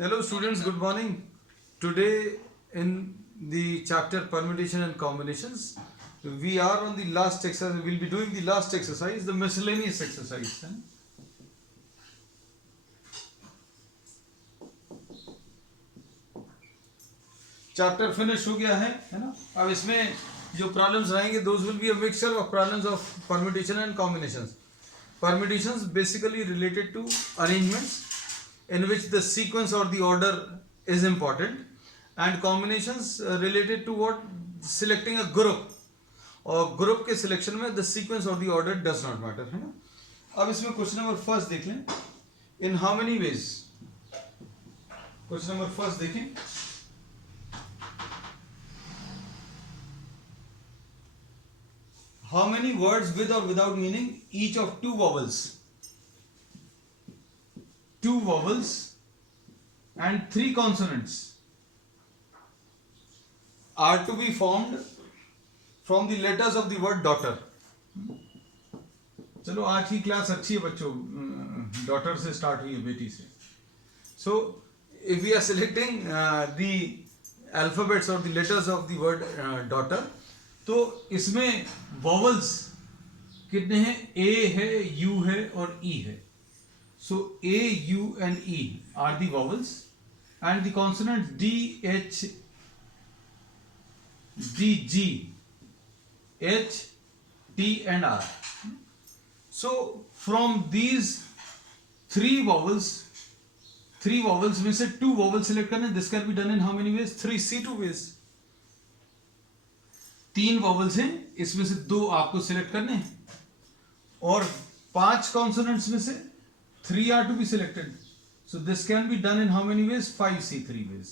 Hello students, good morning. Today in the chapter permutation and combinations, we are on the last exercise. We'll be doing the last exercise, the miscellaneous exercise. Chapter finish हो गया है ना. अब इसमें जो problems रहेंगे those will be a mixture of problems of permutation and combinations. Permutations basically related to arrangements in which the sequence or the order is important, and combinations related to what selecting a group, और group के selection में the sequence और the order does not matter, है ना. अब इसमें question number first देख लें. इन how many veg, question number first देखें. How many words with or without meaning, each of two vowels and three consonants are to be formed from the letters of the word daughter. चलो आज की class अच्छी है बच्चों, daughter से start हुई है, बेटी से. So if we are selecting the alphabets or the letters of the word daughter, तो इसमें वॉवल्स कितने हैं? ए है, यू है और ई है. So A, U and E are the vowels, and the consonant D, H, D, G, H, T and R. So from these three vowels में से टू वॉवल्स सिलेक्ट करने. This can be done in how many ways? 3C2 ways. तीन vowels हैं, इसमें से दो आपको select करने हैं, और 5 कॉन्सोनेंट्स में से 3 are to be selected. So this can be done in how many ways? 5C3 ways.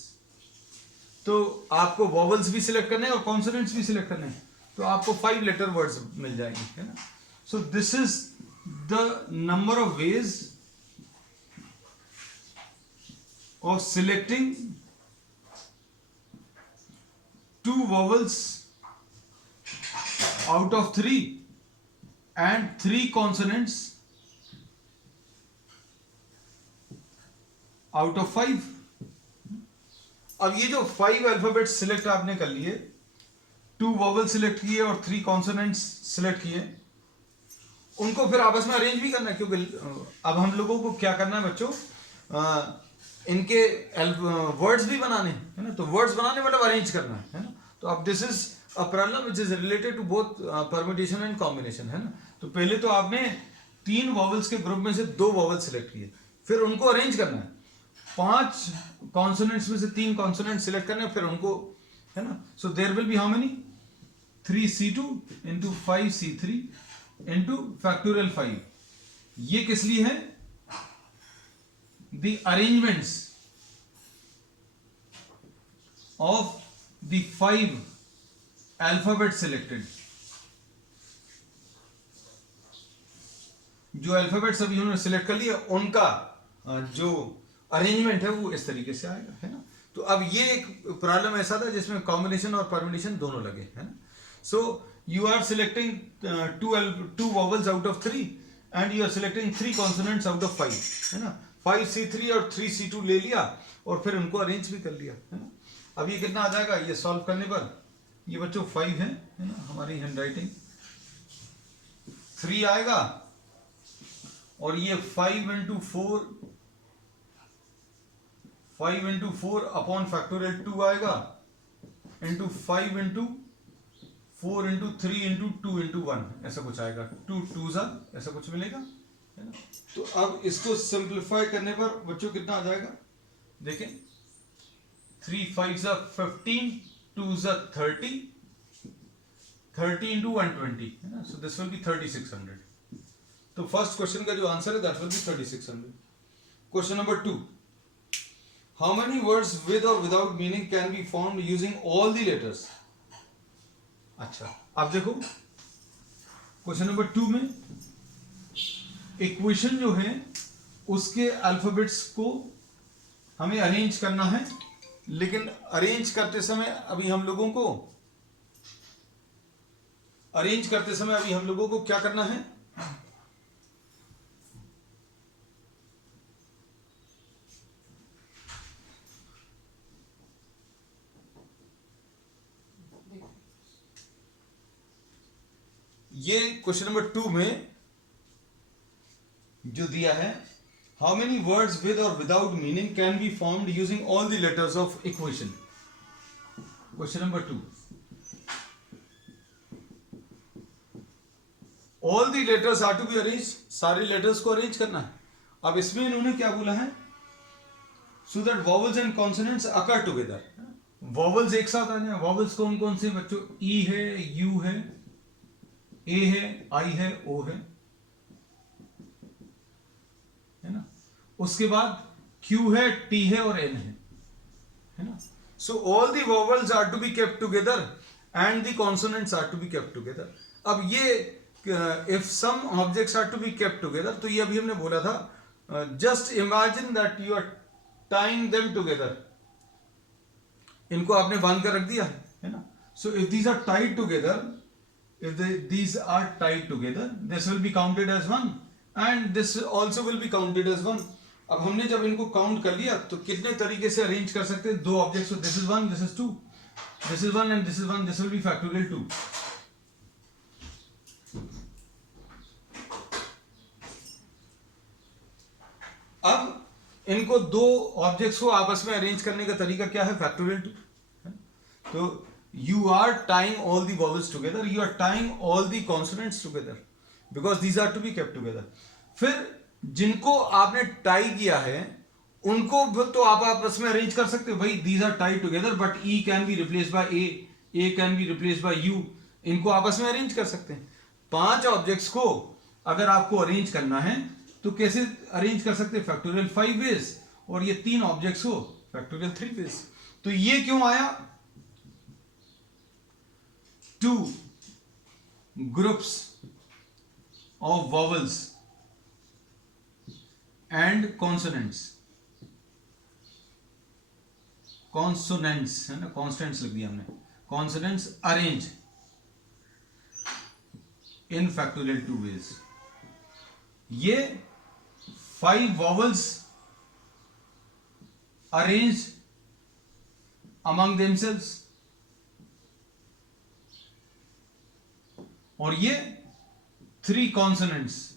तो आपको वॉवल्स भी सिलेक्ट करने हैं और कॉन्सोनेंट्स भी सिलेक्ट करने हैं, तो आपको 5 लेटर वर्ड्स मिल जाएंगे, है ना. So this is the number of ways of selecting two vowels out of 3 and 3 consonants out of 5. अब ये जो 5 अल्फाबेट्स सिलेक्ट आपने कर लिए, 2 वॉवल सिलेक्ट किए और 3 कॉन्सोनेंट्स सिलेक्ट किए, उनको फिर आपस में अरेंज भी करना है, क्योंकि अब हम लोगों को क्या करना है बच्चों, इनके वर्ड्स भी बनाने है ना. तो वर्ड्स बनाने मतलब अरेंज करना है ना. तो अब this is a problem which is related to both permutation and combination, है ना. तो पहले तो आपने 3 वॉवल्स के ग्रुप में से 2 वॉवल सिलेक्ट किए, फिर उनको अरेंज करना है. 5 कॉन्सोनेंट्स में से 3 कॉन्सोनेंट सिलेक्ट करने हैं, फिर उनको, है ना. So there will be how many? 3C2 into 5C3 into factorial 5. ये किस लिए है? The arrangements of the 5 alphabet selected. जो अल्फाबेट्स अभी उन्होंने सिलेक्ट कर लिया, उनका जो अरेंजमेंट है वो इस तरीके से आएगा, है ना. तो अब ये एक प्रॉब्लम ऐसा था जिसमें कॉम्बिनेशन और परम्यूटेशन दोनों लगे, है ना. So you are selecting two vowels out of 3 and you are selecting 3 consonants out of 5, है ना. 5C3 और 3C2 ले लिया और फिर उनको अरेंज भी कर लिया, है ना. अब ये कितना आ जाएगा ये सॉल्व करने पर? ये बच्चों 5 है ना, हमारी हैंड राइटिंग. 3 आएगा और ये 5 इंटू फोर अपॉन फैक्टोरियल 2 आएगा, into 5 into 4 into 3 into 2 into 1, ऐसा कुछ आएगा. 2 2s ऐसा कुछ मिलेगा, है ना. तो अब इसको सिंप्लीफाई करने पर बच्चों कितना आ जाएगा देखें. 3 5s 15, 2s 30, 30 इंटू 120, है ना. So this will be 3600. तो फर्स्ट क्वेश्चन का जो आंसर है that will be 3600. Question number 2, how many words with और without meaning can be formed using all the letters. अच्छा, अब देखो क्वेश्चन नंबर 2 में इक्वेशन जो है उसके अल्फाबेट्स को हमें अरेंज करना है, लेकिन अरेंज करते समय अभी हम लोगों को क्या करना है? ये क्वेश्चन नंबर 2 में जो दिया है, हाउ मेनी वर्ड्स विद और without meaning can be formed using all the letters of equation. Question number 2, all the letters are to be arrange, सारे लेटर्स को अरेंज करना है। अब इसमें इन्होंने क्या बोला है, so that vowels and consonants occur together, vowels एक साथ आ जाए। वॉवल्स कौन कौन से बच्चों, ई है, यू है, ए है, आई है, ओ है ना। उसके बाद क्यू है, टी है और एन है ना। So all the vowels are to be kept together and the consonants are to be kept together. अब ये if some objects are to be kept together, तो ये अभी हमने बोला था, just imagine that you are tying them together, इनको आपने बांध कर रख दिया है ना। So if these are tied together, if these are tied together, this will be counted as one and this also will be counted as one। अब हमने जब इनको काउंट कर लिया तो कितने तरीके से अरेंज कर सकते हैं दो objects, this is one, this is two, this is one and this is one, this will be factorial 2। अब इनको दो ऑब्जेक्ट्स को आपस में अरेंज करने का तरीका क्या है, फैक्टोरियल 2। तो you are tying all the vowels together, you are tying all the consonants together because these are to be kept together। फिर जिनको आपने टाई किया है उनको तो आप आपस में अरेंज कर सकते हो भाई, these are tied together but E can be replaced by A can be replaced by U, इनको आपस में अरेंज कर सकते हैं। 5 ऑब्जेक्ट्स को अगर आपको अरेंज करना है तो कैसे अरेंज कर सकते हैं, फैक्टोरियल 5 वेज, और ये 3 ऑब्जेक्ट्स को फैक्टोरियल 3 वेज। तो ये क्यों आया, 2 groups of vowels and consonants है ना, consonants लिख दिया हमने, consonants arrange in factorial 2 ways। ये 5 vowels arranged among themselves, और ये 3 कॉन्सोनेंट्स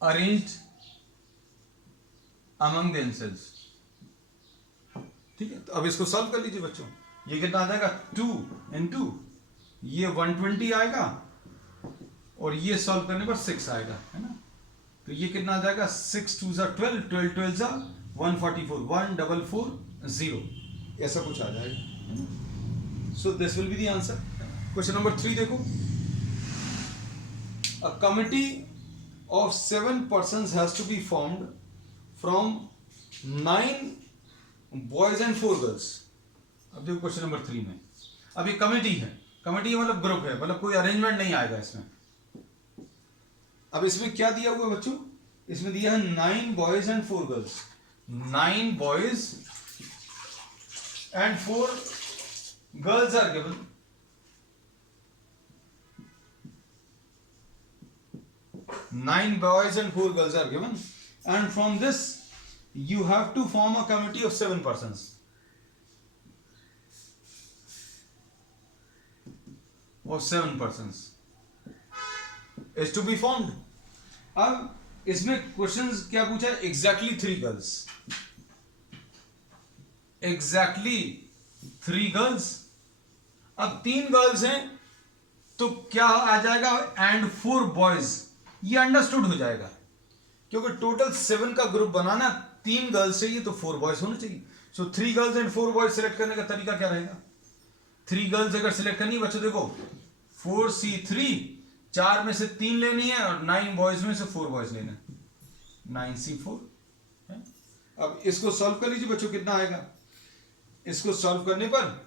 अरेंज्ड अमंग देमसेल्व्स। ठीक है, तो अब इसको सॉल्व कर लीजिए बच्चों। ये कितना आ जाएगा, 2 into ये 120 आएगा और ये सॉल्व करने पर 6 आएगा, है ना। तो ये कितना आ जाएगा, 6 2 जा 12, 12 12 जा 144, 1440, ऐसा कुछ आ जाएगा। So this will be the answer। Question number 3 देखो, a committee of 7 persons has to be formed from 9 boys and 4 girls। अब देखो क्वेश्चन नंबर 3 में, अब ये कमिटी है, कमिटी मतलब ग्रुप है, मतलब कोई अरेंजमेंट नहीं आएगा इसमें। अब इसमें क्या दिया हुआ बच्चों, इसमें दिया है 9 boys and 4 girls, 9 boys and 4 girls are given। Nine boys and 4 girls are given, and from this you have to form a committee of 7 persons, is to be formed। अब इसमें क्वेश्चंस क्या पूछा है, एग्जैक्टली 3 गर्ल्स, एग्जैक्टली 3 गर्ल्स। अब 3 girls हैं तो क्या आ जाएगा, एंड 4 बॉयज, ये अंडरस्टूड हो जाएगा क्योंकि टोटल 7 का ग्रुप बनाना, 3 गर्ल्स चाहिए तो 4 बॉयज होने चाहिए। सो 3 गर्ल्स एंड 4 बॉयज सिलेक्ट करने का तरीका क्या रहेगा, 3 गर्ल्स अगर सिलेक्ट करनी है बच्चों, देखो 4C3, 4 में से 3 लेनी है और 9 बॉयज में से 4 बॉयज लेना है, 9C4। अब इसको सॉल्व कर लीजिए बच्चों, कितना आएगा, इसको सॉल्व करने पर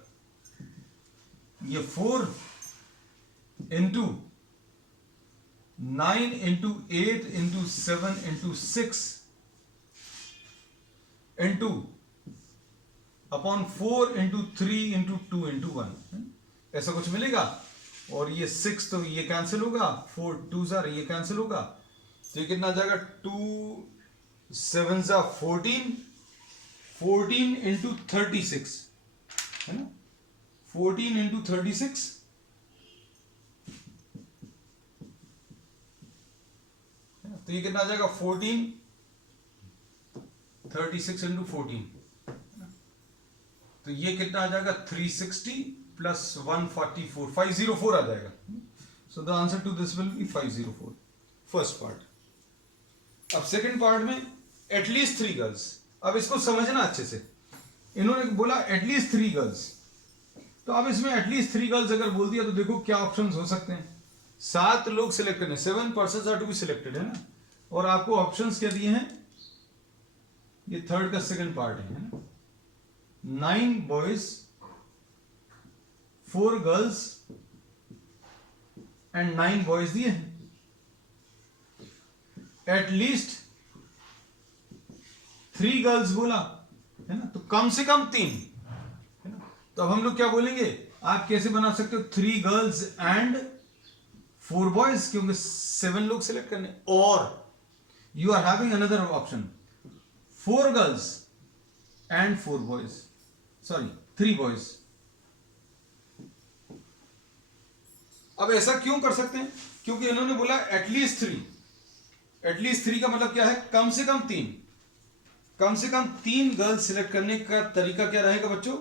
ये 4 into 9 into 8 into 7 into 6 into upon 4 into 3 into 2 into 1, ऐसा कुछ मिलेगा। और ये 6 तो ये कैंसिल होगा, 4 2 ये कैंसिल होगा, तो ये कितना आ जाएगा, 2 7 14, 14 into 36 है ना, 14 into 36 तो ये कितना आ जाएगा 14, 36 इंटू 14, तो ये कितना आ जाएगा 360 प्लस 144, 504 आ जाएगा. So the answer to this will be 504. First part. अब सेकंड पार्ट में एटलीस्ट 3 गर्ल्स. अब इसको समझना अच्छे से. इन्होंने बोला एटलीस्ट 3 गर्ल्स, तो अब इसमें एटलीस्ट 3 गर्ल्स अगर बोल दिया तो देखो क्या ऑप्शंस हो सकते हैं. 7 लोग सिलेक्ट करने, 7 persons are to be selected, है ना. और आपको ऑप्शंस क्या दिए हैं, ये थर्ड का सेकंड पार्ट है ना. 9 बॉयज, 4 गर्ल्स एंड 9 बॉयज दिए हैं. एटलीस्ट 3 गर्ल्स बोला है ना, तो कम से कम 3 है ना. तो अब हम लोग क्या बोलेंगे, आप कैसे बना सकते हो 3 गर्ल्स एंड 4 बॉयज, क्योंकि 7 लोग सिलेक्ट करने. और you are having another option 4 girls and 4 boys, sorry 3 boys. अब ऐसा क्यों कर सकते हैं, क्योंकि इन्होंने बोला एटलीस्ट 3. एटलीस्ट 3 का मतलब क्या है, कम से कम 3. कम से कम 3 गर्ल्स सिलेक्ट करने का तरीका क्या रहेगा बच्चों,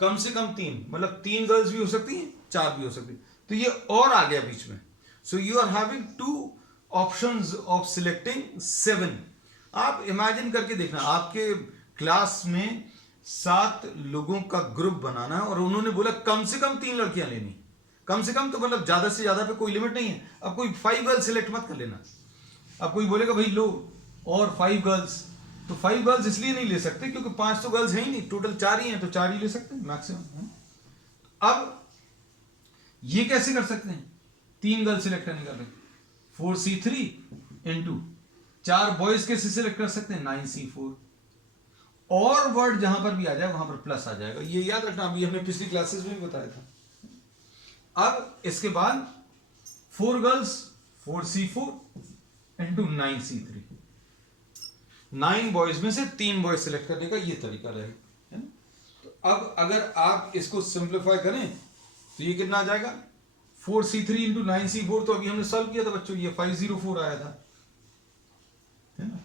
कम से कम 3, मतलब 3 गर्ल्स भी हो सकती हैं, 4 भी हो सकती हैं. तो ये और आ गया बीच में. So you are having 2 options of selecting 7. आप इमेजिन करके देखना, आपके क्लास में 7 लोगों का ग्रुप बनाना है और उन्होंने बोला कम से कम 3 लड़कियां लेनी. कम से कम तो मतलब ज्यादा से ज्यादा पे कोई लिमिट नहीं है. अब कोई 5 गर्ल्स सिलेक्ट मत कर लेना. अब कोई बोलेगा भाई लो और 5 गर्ल्स, तो 5 गर्ल्स इसलिए नहीं ले सकते क्योंकि 5 तो गर्ल्स हैं ही नहीं, टोटल 4 ही हैं, तो 4 ही ले सकते हैं मैक्सिमम. अब ये कैसे कर सकते हैं, 3 गर्ल्स सिलेक्ट करने का, 4C3 इंटू 4 बॉयज कैसे सिलेक्ट कर सकते हैं, 9C4. और वर्ड जहां पर भी आ जाए वहां पर प्लस आ जाएगा, ये याद रखना, अभी हमने पिछली क्लासेस में भी बताया था. अब इसके बाद 4 girls 4C4 into 9C3, 9 boys में से 3 बॉयज सिलेक्ट करने का ये तरीका रहेगा, है ना. तो अब अगर आप इसको सिंप्लीफाई करें तो ये कितना आ जाएगा, 4C3 इंटू 9C4, तो अभी हमने सॉल्व किया था बच्चों, ये 504 आया था, है ना.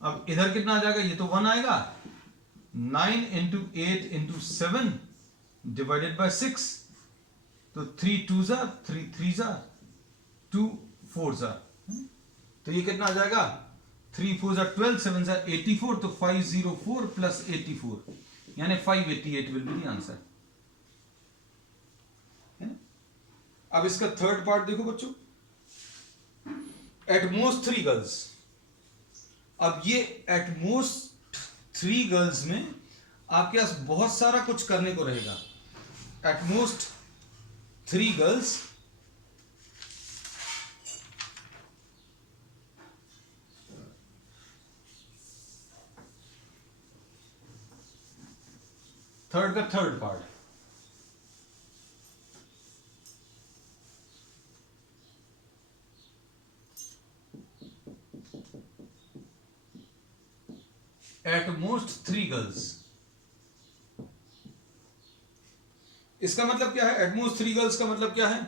अब इधर कितना आ जाएगा, ये तो 1 आएगा. 9 इंटू 8 इंटू 7 डिवाइडेड बाय 6, तो 3 2s are 3 3s are 2 4s are, तो ये कितना आ जाएगा, 3 4s are 12, 7s are 84, तो 504 प्लस 84 यानी 588 विल बी द आंसर. अब इसका थर्ड पार्ट देखो बच्चों, एटमोस्ट 3 गर्ल्स. अब ये एटमोस्ट 3 गर्ल्स में आपके पास बहुत सारा कुछ करने को रहेगा. एटमोस्ट 3 गर्ल्स, थर्ड का third part, at most 3 girls. इसका मतलब क्या है, एट मोस्ट 3 गर्ल्स का मतलब क्या है,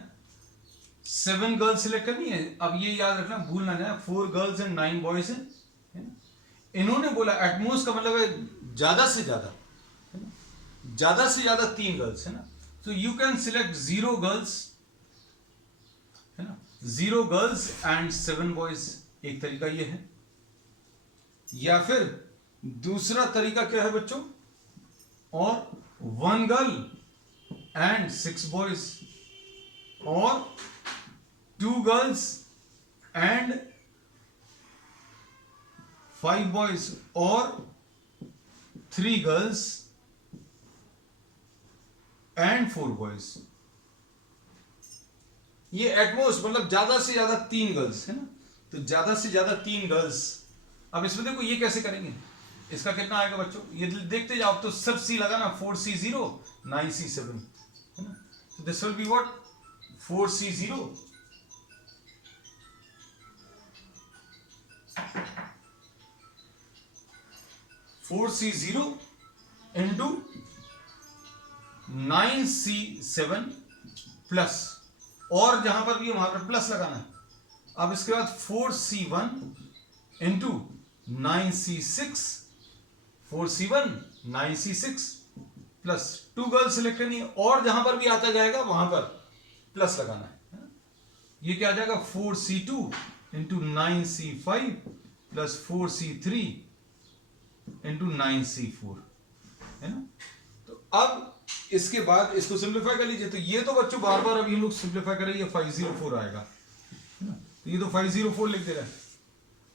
7 गर्ल्स सिलेक्ट करनी है. अब ये याद रखना, भूल ना जाए, 4 गर्ल्स एंड 9 बॉयज है. इन्होंने बोला एटमोस्ट का मतलब है ज्यादा से ज्यादा, ज्यादा से ज्यादा 3 गर्ल्स, है ना. तो यू कैन सिलेक्ट 0 गर्ल्स, है ना, 0 गर्ल्स एंड 7 बॉयज, एक तरीका ये है. या फिर दूसरा तरीका क्या है बच्चों, और 1 गर्ल एंड 6 बॉयज, और 2 गर्ल्स एंड 5 बॉयज, और 3 गर्ल्स एंड 4 बॉयज. ये एटमोस्ट मतलब ज्यादा से ज्यादा 3 गर्ल्स, है ना. तो ज्यादा से ज्यादा 3 गर्ल्स. अब इसमें देखो ये कैसे करेंगे, इसका कितना आएगा बच्चों, ये देखते जाओ. तो सब सी लगाना, 4C0 9C7, है ना. तो this will be what, 4C0 4C0 into 9C7 plus, और जहां पर भी वहां पर प्लस लगाना है, अब इसके बाद 4c1 into 9c6, 4c1 9c6 plus 2 girl select करनी है, और जहां पर भी आता जाएगा वहां पर प्लस लगाना है। ये क्या आ जाएगा 4c2 into 9c5 plus 4c3 into 9c4, है ना। तो अब इसके बाद इसको सिंप्लीफाई कर लीजिए। तो ये तो बच्चों बार बार अभी हम लोग सिंप्लीफाई करेंगे, ये 504 आएगा, है ना। तो ये तो 504 लिख दे रहा है।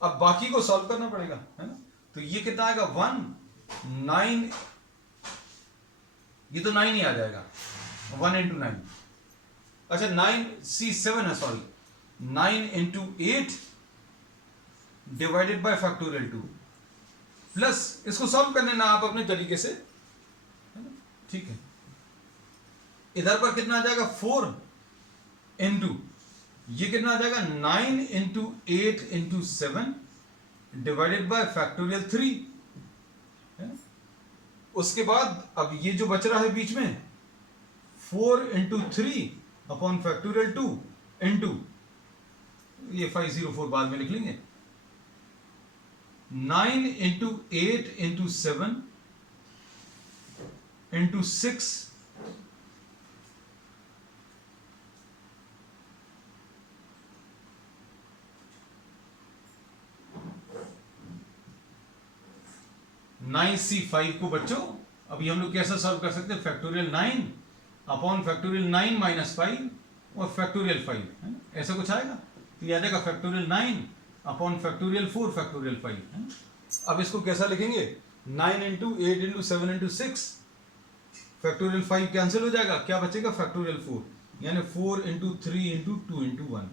अब बाकी को सॉल्व करना पड़ेगा, है ना। तो ये कितना आएगा 1 9, ये तो 9 ही आ जाएगा 1 इंटू 9। अच्छा 9c7 है, sorry 9 into 8 divided by factorial 2 plus इसको सॉल्व करने ना आप अपने तरीके से, है ना। ठीक है, इधर पर कितना आ जाएगा 4 इंटू, ये कितना आ जाएगा 9 into 8 into 7 divided by factorial 3, है। उसके बाद अब ये जो बच रहा है बीच में 4 इंटू 3 अपॉन फैक्टोरियल 2 इंटू, ये 504 बाद में लिख लेंगे, 9 इंटू 8 इंटू 7 इंटू 6 9c5 को बच्चों अभी हम लोग कैसे सॉल्व कर सकते हैं, फैक्टोरियल 9 अपॉन फैक्टोरियल 9 माइनस 5 और फैक्टोरियल 5, है ना, ऐसा कुछ आएगा। तो ये आ जाएगा फैक्टोरियल 9 अपॉन फैक्टोरियल 4 फैक्टोरियल 5, है ना। अब इसको कैसा लिखेंगे 9 into 8 into 7 into 6, factorial 5 cancel हो जाएगा, क्या बचेगा फैक्टोरियल 4, यानी 4 इंटू 3 इंटू 2 इंटू 1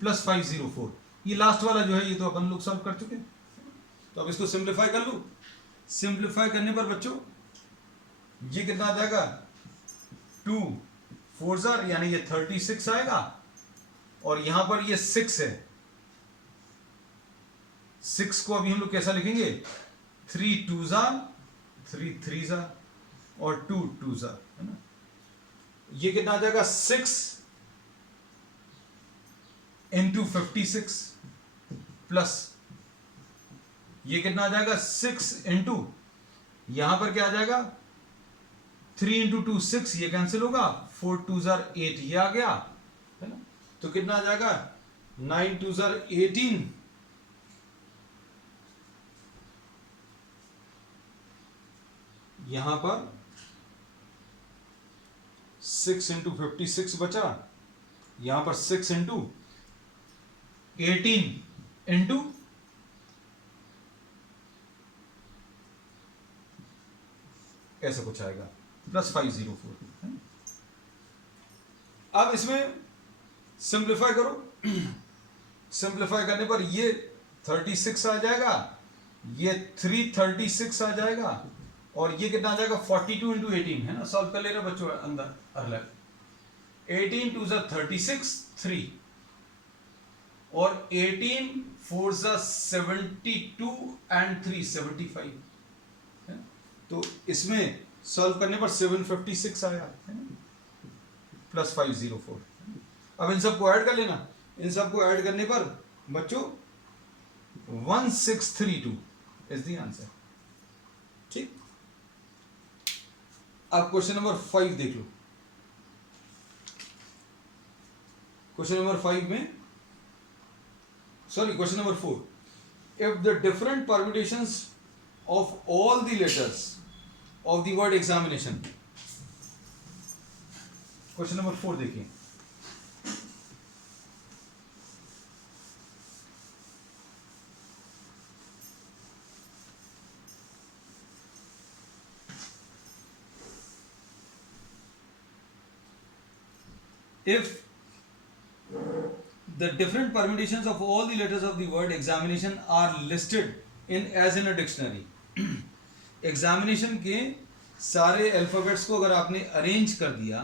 प्लस 504। ये लास्ट वाला जो है ये तो अपन लोग सॉल्व कर चुके हैं। तो अब इसको सिंप्लीफाई कर लूं, सिंप्लीफाई करने पर बच्चों ये कितना आ जाएगा 2 4 यानी ये 36 आएगा, और यहां पर ये 6 है, 6 को अभी हम लोग कैसा लिखेंगे 3 2 3 3 और 2 2, है ना। ये कितना आ जाएगा 6 इंटू 56 प्लस ये कितना आ जाएगा 6 इंटू, यहां पर क्या आ जाएगा 3 इंटू 2 6, ये कैंसिल होगा, 4 2 8 ये आ गया, है ना। तो कितना आ जाएगा 9 2 18, यहां पर 6 इंटू 56 बचा, यहां पर 6 इंटू 18 इंटू ऐसा कुछ आएगा प्लस 504। अब इसमें सिंप्लीफाई करो, सिंप्लीफाई करने पर ये 36 आ जाएगा, ये 336 आ जाएगा, और ये कितना आ जाएगा 42 इंटू 18, है ना। सॉल्व कर ले रहे बच्चों अंदर अलग, 18 2 36 3 और 18 4 72 एंड 3 75, तो इसमें सॉल्व करने पर 756 आया, है ना, प्लस 504। अब इन सबको ऐड कर लेना, इन सबको ऐड करने पर बच्चों 1632 इज द आंसर। ठीक, अब क्वेश्चन नंबर 5 देख लो। क्वेश्चन नंबर 5 में, sorry question number 4, if the different permutations of all the letters of the word examination, question number 4 देखिए, if the different permutations of all the letters of the word examination are listed in as in a dictionary, examination के सारे alphabets को अगर आपने arrange कर दिया,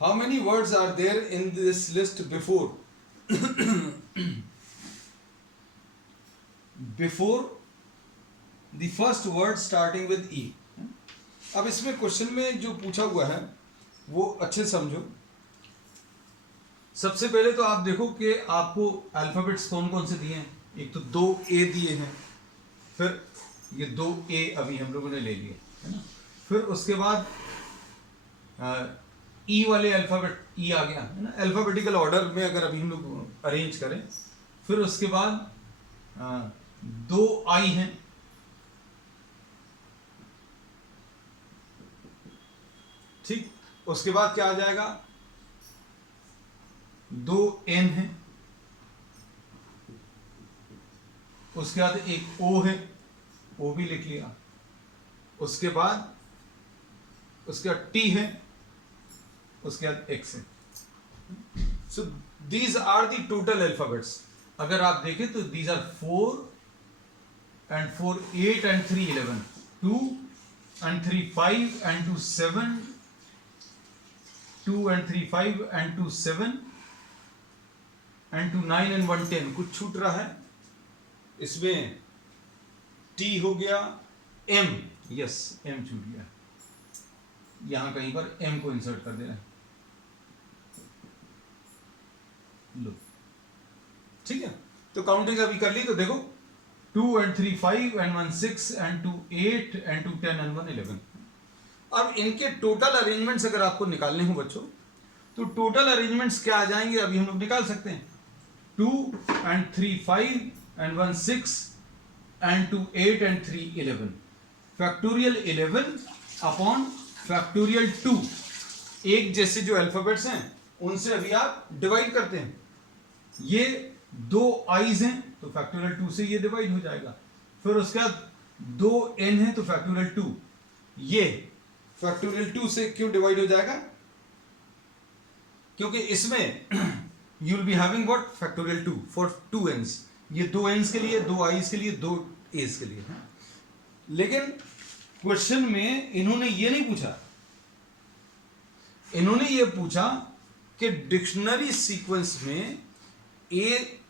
how many words are there in this list before before the first word starting with E. अब इसमें question में जो पूछा हुआ है वो अच्छे समझो। सबसे पहले तो आप देखो कि आपको अल्फाबेट्स कौन कौन से दिए हैं। एक तो 2 ए दिए हैं, फिर ये 2 ए अभी हम लोगों ने ले लिए है ना। फिर उसके बाद ई वाले अल्फाबेट ई आ गया है ना, अल्फाबेटिकल ऑर्डर में अगर अभी हम लोग अरेंज करें। फिर उसके बाद 2 आई हैं, ठीक। उसके बाद क्या आ जाएगा, 2 एन है, उसके बाद एक ओ है, ओ भी लिख लिया। उसके बाद टी है, उसके बाद एक्स है। So these are the total alphabets. अगर आप देखें तो these are 4 and 4 8 and 3 11, 2 and 3 5 and 2 7, 2 and 3 5 and 2 7 and 2 9 and 1 10। कुछ छूट रहा है इसमें, टी हो गया, एम, यस एम छूट गया, यहां कहीं पर एम को इंसर्ट कर देना, लो ठीक है। तो काउंटिंग अभी कर ली तो देखो 2 and 3 5 and 1 6 and 2 8 and 2 10 and 1 11। अब इनके टोटल अरेंजमेंट्स अगर आपको निकालने हो बच्चों, तो टोटल अरेंजमेंट्स क्या आ जाएंगे अभी हम लोग निकाल सकते हैं। 2 and 3 5 and 1 6 and 2 8 and 3 11, factorial 11 upon factorial 2। एक जैसे जो अल्फाबेट्स हैं उनसे अभी आप डिवाइड करते हैं। ये 2 आईज हैं तो फैक्टोरियल 2 से ये डिवाइड हो जाएगा। फिर उसके बाद 2 एन है तो फैक्टोरियल 2, ये फैक्टोरियल 2 से क्यों डिवाइड हो जाएगा, क्योंकि इसमें you will be having what, factorial 2 for 2 एन्स। ये 2 एन्स के लिए, 2 आईज के लिए, 2 एज के लिए है। लेकिन क्वेश्चन में इन्होंने ये नहीं पूछा, इन्होंने ये पूछा कि डिक्शनरी सीक्वेंस में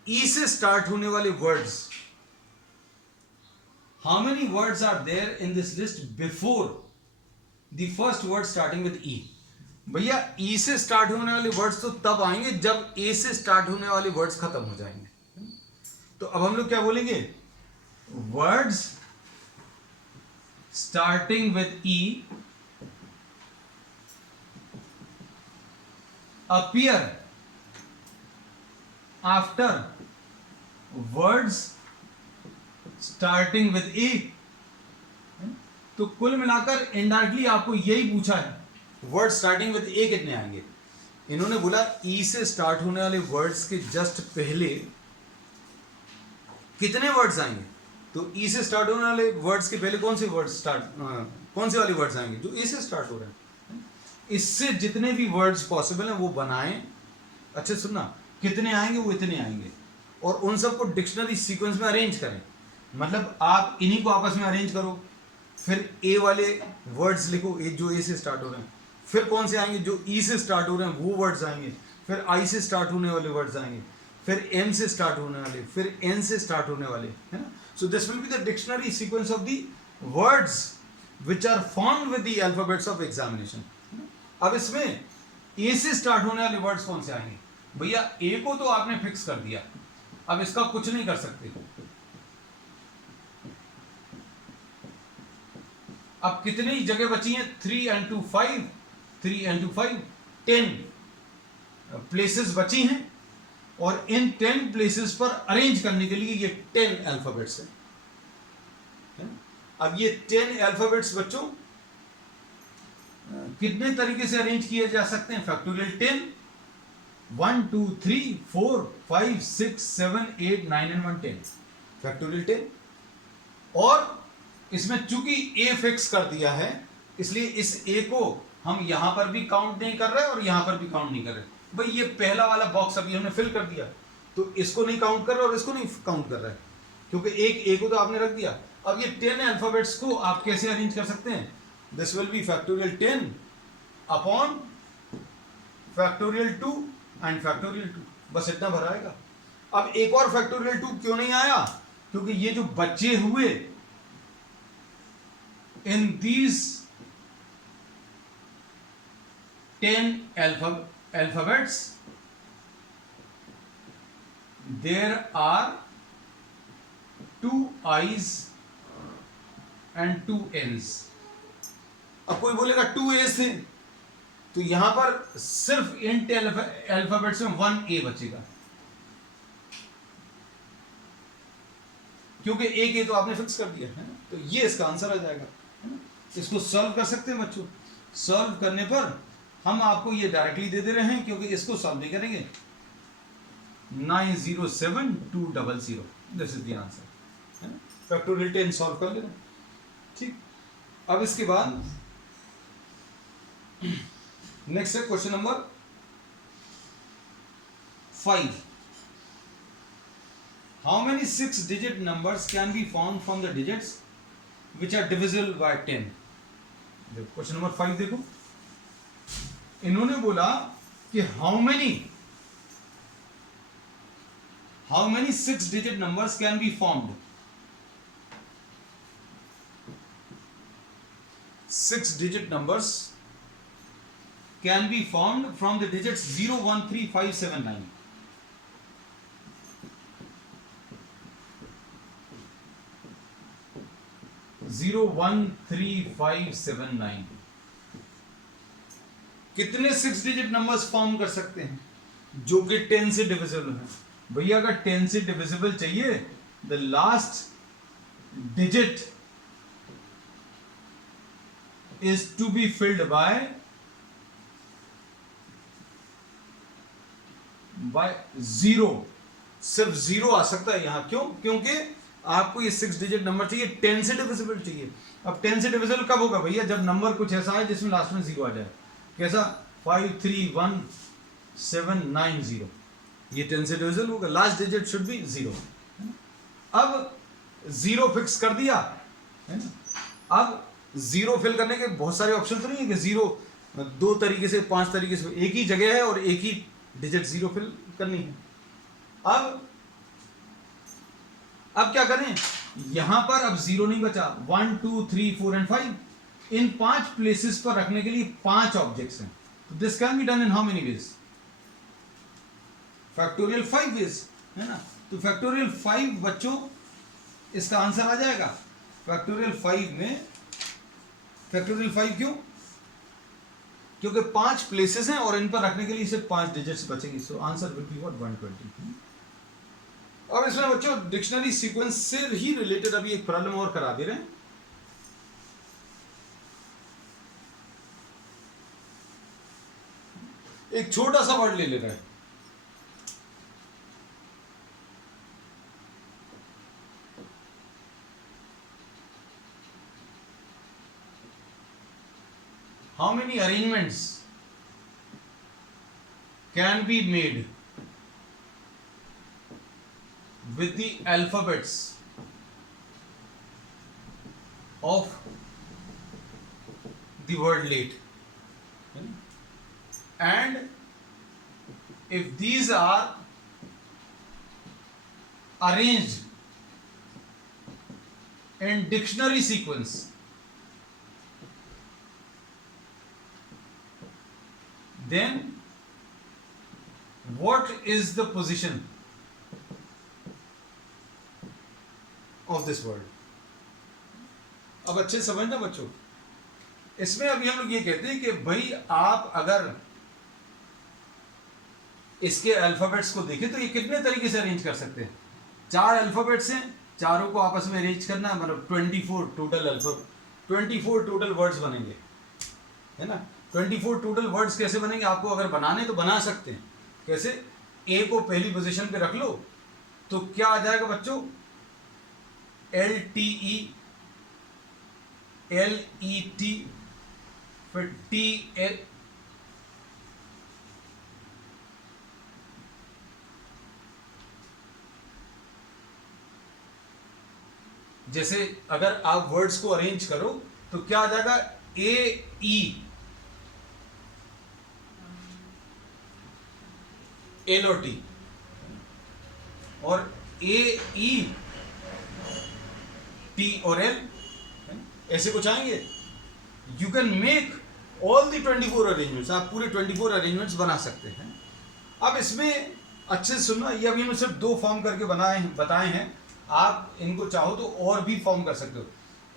ई से स्टार्ट होने वाले words, how many words are there in this list before the first word starting with E. भैया ई से स्टार्ट होने वाले वर्ड्स तो तब आएंगे जब ए से स्टार्ट होने वाले वर्ड्स खत्म हो जाएंगे। तो अब हम लोग क्या बोलेंगे, words starting with E appear after words starting with A। तो कुल मिलाकर इनडायरेक्टली आपको यही पूछा है, वर्ड स्टार्टिंग विद ए कितने आएंगे। इन्होंने बोला ई से स्टार्ट होने वाले वर्ड्स के जस्ट पहले कितने वर्ड्स आएंगे। तो ई से स्टार्ट होने वाले वर्ड्स के पहले कौन से वर्ड्स कौन से वाले वर्ड्स आएंगे, जो ए से स्टार्ट हो रहे हैं। इससे जितने भी वर्ड्स पॉसिबल हैं वो बनाएं। अच्छे सुनना, कितने आएंगे वो इतने आएंगे, और उन सबको डिक्शनरी सीक्वेंस में अरेंज करें। मतलब आप इन्हीं को आपस में अरेंज करो, फिर ए वाले वर्ड्स लिखो, ए जो ए से स्टार्ट हो रहे हैं, फिर कौन से आएंगे जो ई से स्टार्ट हो रहे हैं वो वर्ड्स आएंगे, फिर आई से स्टार्ट होने वाले वर्ड्स आएंगे, फिर एम से स्टार्ट होने वाले, फिर एन से स्टार्ट होने वाले, है ना। So this will be the dictionary sequence of the words which are formed with the alphabets of examination. अब इसमें ए से स्टार्ट होने वाले वर्ड्स कौन से आएंगे, भैया ए को तो आपने फिक्स कर दिया, अब इसका कुछ नहीं कर सकते। अब कितनी जगह बची हैं, 3 and 2 5, 3 and 2 5, 10 प्लेसेस बची हैं, और इन 10 प्लेसेस पर अरेंज करने के लिए ये 10 अल्फाबेट्स हैं। अब ये 10 अल्फाबेट्स बच्चों कितने तरीके से अरेंज किए जा सकते हैं, फैक्टोरियल 10, 1 2 3 4 5 6 7 8 9 and 1 10, फैक्टोरियल 10। और इसमें चूंकि ए फिक्स कर दिया है, इसलिए इस ए को हम यहां पर भी काउंट नहीं कर रहे और यहां पर भी काउंट नहीं कर रहे। भाई ये पहला वाला बॉक्स अभी हमने फिल कर दिया, तो इसको नहीं काउंट कर रहे और इसको नहीं काउंट कर रहे, क्योंकि एक ए को तो आपने रख दिया। अब ये 10 अल्फाबेट्स को आप कैसे अरेंज कर सकते हैं, this will be factorial 10 upon factorial 2 and factorial 2, बस इतना भर आएगा। अब एक और फैक्टोरियल 2 क्यों नहीं आया, क्योंकि ये जो बचे हुए in these 10 alphabets there are 2 I's and 2 N's. अब कोई बोलेगा 2 A's थे, तो यहां पर सिर्फ इंट अल्फाबेट्स में 1 A बचेगा, क्योंकि एक ए तो आपने फिक्स कर दिया है ना, तो ये इसका आंसर आ जाएगा, है ना। इसको सॉल्व कर सकते हैं बच्चों। सॉल्व करने पर हम आपको ये डायरेक्टली दे दे रहे हैं, क्योंकि इसको सॉल्व नहीं करेंगे। 907200, दिस इज द आंसर, है ना। फैक्टोरियल 10 सॉल्व कर लेना, ठीक। अब इसके बाद नेक्स्ट है question number 5। How many 6-digit numbers can be found from the digits which are divisible by 10? Question number 5 देखो, इन्होंने बोला कि how many 6-digit numbers can be formed? 6-digit numbers can be formed from the digits 0, 1, 3, 5, 7, 9. Zero 1 3 5 7 9 कितने 6 digit numbers form कर सकते हैं जो कि 10 से डिविजिबल है? भैया अगर 10 से डिविजिबल चाहिए, the last digit is to be filled by 0। सिर्फ 0 आ सकता है यहां, क्यों? क्योंकि आपको ये 6 डिजिट नंबर चाहिए, 10 से डिविजिबल चाहिए। अब 10 से डिविजिबल कब होगा भैया? जब नंबर कुछ ऐसा है जिसमें लास्ट में 0 आ जाए। कैसा? 5 3 1 7 9 0, ये 10 से डिविजिबल होगा। Last digit should be 0। अब 0 फिक्स कर दिया, है ना। अब 0 फिल करने के बहुत सारे ऑप्शन तो नहीं है कि 0 2 तरीके से 5 तरीके से, एक ही जगह है और एक ही डिजिट 0 फिल करनी है। अब क्या करें? यहां पर अब 0 नहीं बचा, 1 2 3 4 एंड 5, इन 5 प्लेसेस पर रखने के लिए 5 ऑब्जेक्ट्स हैं। तो this can be done in how many ways? Factorial 5 ways, है ना। तो फैक्टोरियल 5 बच्चों इसका आंसर आ जाएगा। फैक्टोरियल 5 में, फैक्टोरियल 5 क्यों? क्योंकि 5 प्लेसेस हैं और इन पर रखने के लिए सिर्फ 5 डिजिट्स बचेंगे। So answer will be what? 120। अब इसमें बच्चों डिक्शनरी सीक्वेंस से ही रिलेटेड अभी एक प्रॉब्लम और करा दे रहे हैं। एक छोटा सा वर्ड ले ले रहा है, how many arrangements can be made with the alphabets of the word late, and if these are arranged in dictionary sequence, then what is the position of this word? अब अच्छे समझना बच्चों, इसमें अभी हम लोग ये कहते हैं कि भाई आप अगर इसके अल्फाबेट्स को देखें तो ये कितने तरीके से अरेंज कर सकते हैं। 4 अल्फाबेट्स हैं, चारों को आपस में अरेंज करना है, मतलब 24 टोटल वर्ड्स बनेंगे, है ना। 24 टोटल वर्ड्स कैसे बनेंगे? आपको अगर बनाने तो बना सकते हैं। कैसे? ए को पहली पोजीशन पे रख लो तो क्या आ जाएगा बच्चों? LTE LET, फिर TL, जैसे अगर आप वर्ड्स को अरेंज करो तो क्या आ जाएगा? AE LOT और AE टी और एल, ऐसे कुछ आएंगे। You can make all the 24 arrangements, आप पूरे 24 अरेंजमेंट्स बना सकते हैं। अब इसमें अच्छे से सुनना, ये अभी हमने सिर्फ 2 फॉर्म करके बताए हैं, आप इनको चाहो तो और भी फॉर्म कर सकते हो।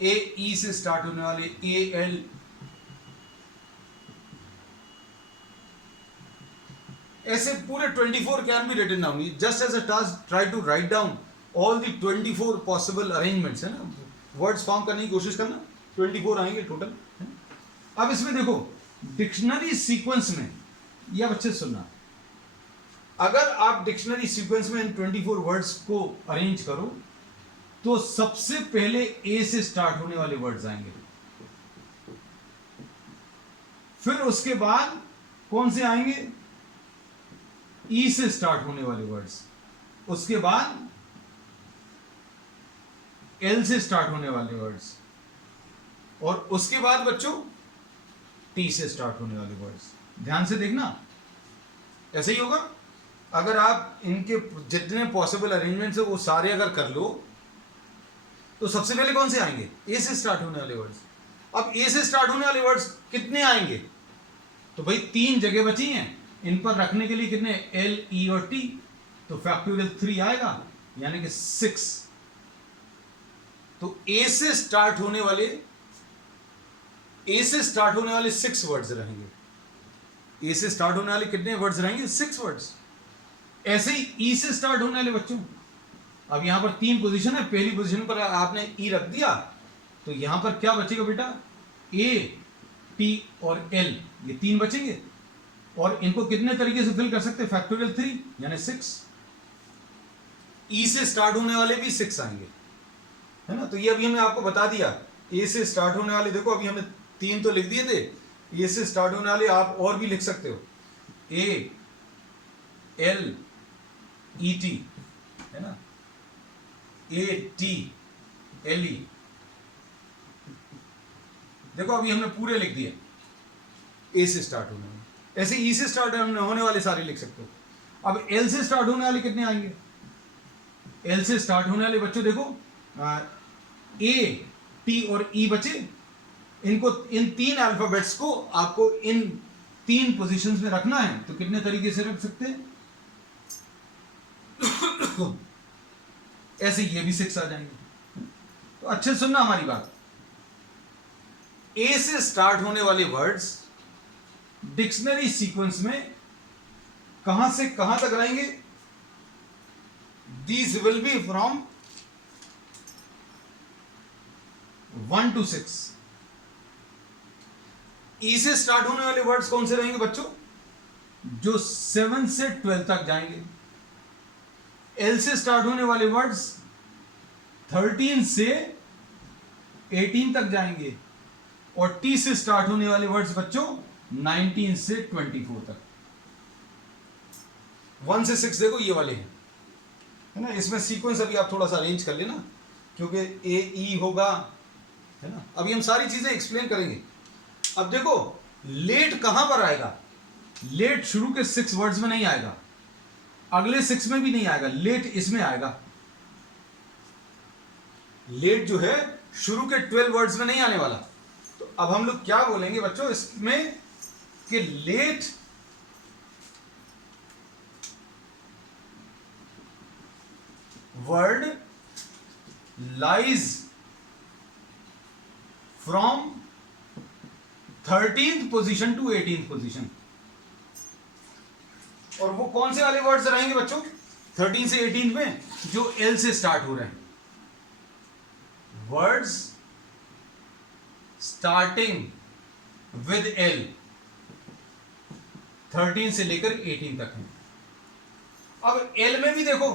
ए ई से स्टार्ट होने वाले ए एल, ऐसे पूरे 24 can be written down. Just as a task try to write down all the 24 possible arrangements, है ना, वर्ड्स फॉर्म करने की कोशिश करना, 24 आएंगे टोटल। अब इसमें देखो डिक्शनरी सीक्वेंस में, यह बच्चे सुनना, अगर आप डिक्शनरी सीक्वेंस में इन 24 वर्ड्स को अरेंज करो तो सबसे पहले ए से स्टार्ट होने वाले वर्ड्स आएंगे, फिर उसके बाद कौन से आएंगे, ई से स्टार्ट होने वाले वर्ड्स, उसके बाद एल से स्टार्ट होने वाले वर्ड्स, और उसके बाद बच्चों टी से स्टार्ट होने वाले वर्ड्स। ध्यान से देखना, ऐसे ही होगा। अगर आप इनके जितने पॉसिबल अरेंजमेंट्स है वो सारे अगर कर लो तो सबसे पहले कौन से आएंगे, ए से स्टार्ट होने वाले वर्ड्स। अब ए से स्टार्ट होने वाले वर्ड्स कितने आएंगे, तो भाई 3 जगह बची हैं, इन पर रखने के लिए कितने, एल ई और टी, तो फैक्टोरियल 3 आएगा, यानी कि 6। तो ए से स्टार्ट होने वाले 6 वर्ड्स रहेंगे। ए से स्टार्ट होने वाले कितने वर्ड्स रहेंगे, 6 वर्ड्स। ऐसे ही ई से स्टार्ट होने वाले बच्चों, अब यहां पर 3 पोजीशन है, पहली पोजीशन पर आपने ई रख दिया, तो यहां पर क्या बचेगा बेटा, ए टी और एल, ये 3 बचेंगे, और इनको कितने तरीके से फिल कर सकते हैं, फैक्टोरियल 3 यानी 6। ई से स्टार्ट होने वाले भी 6 आएंगे, है ना। तो ये अभी हमने आपको बता दिया, ए से स्टार्ट होने वाले, देखो अभी हमने 3 तो लिख दिए थे, ए से स्टार्ट होने वाले आप और भी लिख सकते हो, ए एल ई टी, है ना, ए टी एल ई, देखो अभी हमने पूरे लिख दिए ए से स्टार्ट होने वाले। ऐसे ई से स्टार्ट होने वाले सारे लिख सकते हो। अब एल से स्टार्ट होने वाले कितने आएंगे, एल से स्टार्ट होने वाले बच्चों देखो ए टी और ई बचे, इनको इन 3 अल्फाबेट्स को आपको इन 3 पोजीशंस में रखना है, तो कितने तरीके से रख सकते हैं ऐसे ये भी 6 आ जाएंगे। तो अच्छे सुनना हमारी बात, ए से स्टार्ट होने वाले वर्ड्स डिक्शनरी सीक्वेंस में कहां से कहां तक रहेंगे, these will be from 1 to 6। ई से स्टार्ट होने वाले वर्ड्स कौन से रहेंगे बच्चों, जो 7 से 12 तक जाएंगे। एल से स्टार्ट होने वाले वर्ड्स 13 से 18 तक जाएंगे, और टी से स्टार्ट होने वाले वर्ड्स बच्चों 19 से 24 तक। 1 से 6 देखो ये वाले हैं, है ना। इसमें सीक्वेंस अभी आप थोड़ा सा अरेंज कर लेना, क्योंकि ए ई होगा, है ना। अभी हम सारी चीजें एक्सप्लेन करेंगे। अब देखो लेट कहां पर आएगा, लेट शुरू के 6 वर्ड्स में नहीं आएगा, अगले 6 में भी नहीं आएगा, लेट इसमें आएगा। लेट जो है शुरू के 12 वर्ड्स में नहीं आने वाला। तो अब हम लोग क्या बोलेंगे बच्चों इसमें, कि let word lies from 13th position to 18th position. और वो कौन से वाले वर्ड्स रहेंगे बच्चों 13 से 18 में, जो एल से स्टार्ट हो रहे हैं। वर्ड्स स्टार्टिंग विद एल 13 से लेकर 18 तक है। अब एल में भी देखो,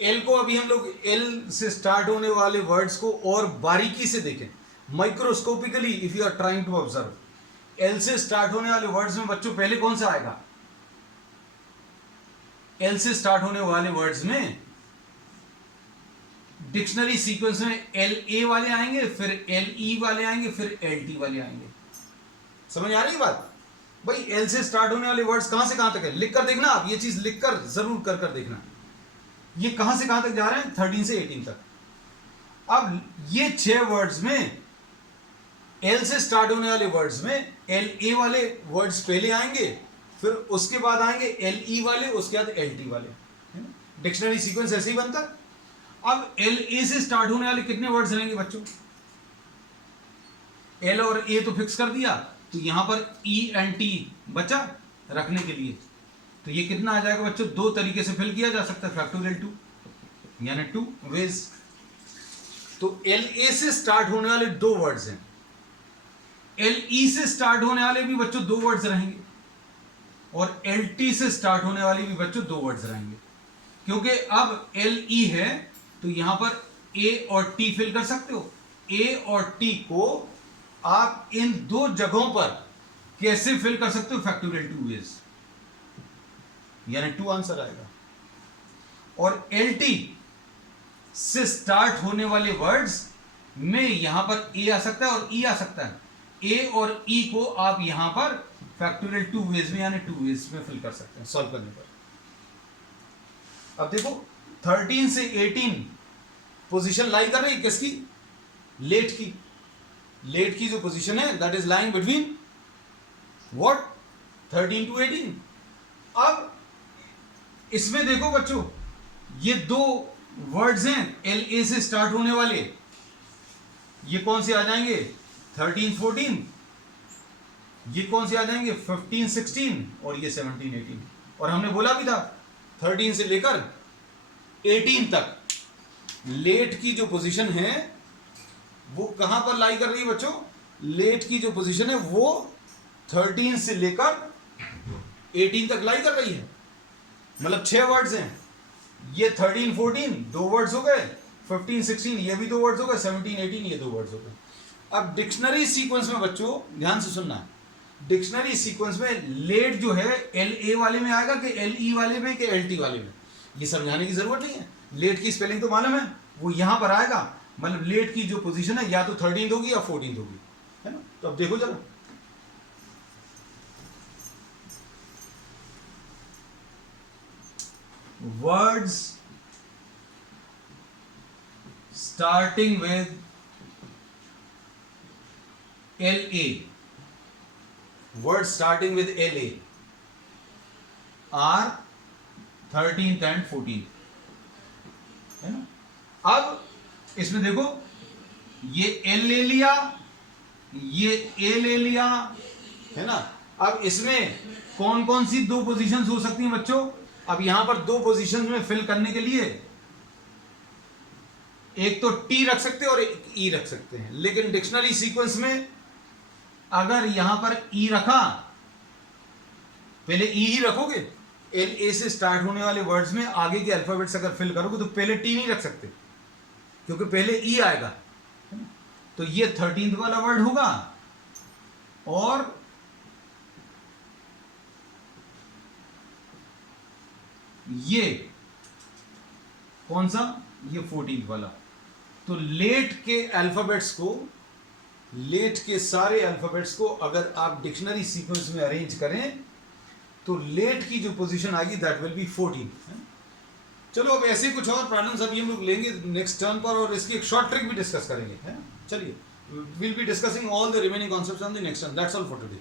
एल को अभी हम लोग एल से स्टार्ट होने वाले वर्ड्स को और बारीकी से देखें, microscopically if you are trying to observe. L से स्टार्ट होने वाले वर्ड्स में बच्चों पहले कौन सा आएगा, एल से स्टार्ट होने वाले वर्ड्स में डिक्शनरी सीक्वेंस में एल ए वाले आएंगे, फिर एल ई वाले आएंगे, फिर एल टी वाले आएंगे। समझ आ रही है बात भाई। एल से स्टार्ट होने वाले वर्ड्स कहां से कहां तक है, लिख कर देखना आप, ये चीज लिख कर जरूर कर देखना, ये कहां से कहां तक जा रहे हैं, 13 से 18 तक। अब ये 6 वर्ड्स में एल से स्टार्ट होने वाले वर्ड्स में एल ए वाले वर्ड्स पहले आएंगे, फिर उसके बाद आएंगे एल ई वाले, उसके बाद एल टी वाले। डिक्शनरी सीक्वेंस ऐसे ही बनता है। अब एल ए से स्टार्ट होने वाले कितने वर्ड्स रहेंगे बच्चों? एल और ए तो फिक्स कर दिया, तो यहां पर ई एंड टी बचा रखने के लिए, तो ये कितना आ जाएगा बच्चों? 2 तरीके से फिल किया जा सकता है, फैक्टोरियल 2 यानी 2 वेज। तो एल ए से स्टार्ट होने वाले 2 वर्ड्स हैं, एल ई से स्टार्ट होने वाले भी बच्चों 2 वर्ड्स रहेंगे, और एल टी से स्टार्ट होने वाली भी बच्चों 2 वर्ड्स रहेंगे। क्योंकि अब एल ई है तो यहां पर ए और टी फिल कर सकते हो। ए और टी को आप इन 2 जगहों पर कैसे फिल कर सकते हो? फैक्टोरियल 2 वेज, यानी 2 आंसर आएगा। और एल टी से स्टार्ट होने वाले वर्ड्स में यहां पर ए आ सकता है और ई आ सकता है। ए और ई को आप यहां पर फैक्टोरियल 2 वेज में यानी 2 वेज में फिल कर सकते हैं सॉल्व करने पर। अब देखो 13 से 18 पोजीशन लाई कर रही है किसकी? लेट की। लेट की जो पोजीशन है that is lying between what 13 to 18। अब इसमें देखो बच्चों ये 2 वर्ड्स हैं एल ए से स्टार्ट होने वाले, ये कौन से आ जाएंगे? 13 14। ये कौन से आ जाएंगे? 15 16 और ये 17 18। और हमने बोला भी था 13 से लेकर 18 तक लेट की जो पोजीशन है वो कहां पर लाई कर रही है बच्चों? लेट की जो पोजीशन है वो 13 से लेकर 18 तक लाई कर रही है। मतलब 6 वर्ड्स हैं, ये 13 14 2 वर्ड्स हो गए, 15 16 ये भी 2 वर्ड्स हो गए, 17 18 ये 2 वर्ड्स हो गए। अब डिक्शनरी सीक्वेंस में बच्चों ध्यान से सुनना है, डिक्शनरी सीक्वेंस में लेट जो है एल ए वाले में आएगा कि एल ई वाले में कि एल टी वाले में, ये समझाने की जरूरत नहीं है। लेट की स्पेलिंग तो मालूम है, वो यहां पर आएगा। मतलब लेट की जो पोजीशन है या तो 13 होगी या 14 होगी, है ना? तो अब देखो जरा, words starting with L A, words starting with LA are 13th and 14th, है ना? अब इसमें देखो ये L ले लिया, ये A ले लिया, है ना? अब इसमें कौन कौन सी 2 पोजीशंस हो सकती हैं बच्चों? अब यहां पर 2 पोजीशंस में फिल करने के लिए एक तो T रख सकते हैं और एक E रख सकते हैं, लेकिन डिक्शनरी सीक्वेंस में अगर यहां पर ई रखा, पहले ई ही रखोगे, एल ए से स्टार्ट होने वाले वर्ड्स में आगे के अल्फाबेट्स अगर फिल करोगे तो पहले टी नहीं रख सकते क्योंकि पहले ई आएगा। तो ये 13th वाला वर्ड होगा और ये कौन सा? ये 14th वाला। तो लेट के अल्फाबेट्स को, लेट के सारे अल्फाबेट्स को अगर आप डिक्शनरी सीक्वेंस में अरेंज करें तो लेट की जो पोजीशन आएगी दैट विल बी 14। चलो अब ऐसे कुछ और प्रॉब्लम्स अभी हम लोग लेंगे नेक्स्ट टर्न पर और इसकी एक शॉर्ट ट्रिक भी डिस्कस करेंगे, है? चलिए, will be discussing all the remaining concepts on the next turn. That's all for today.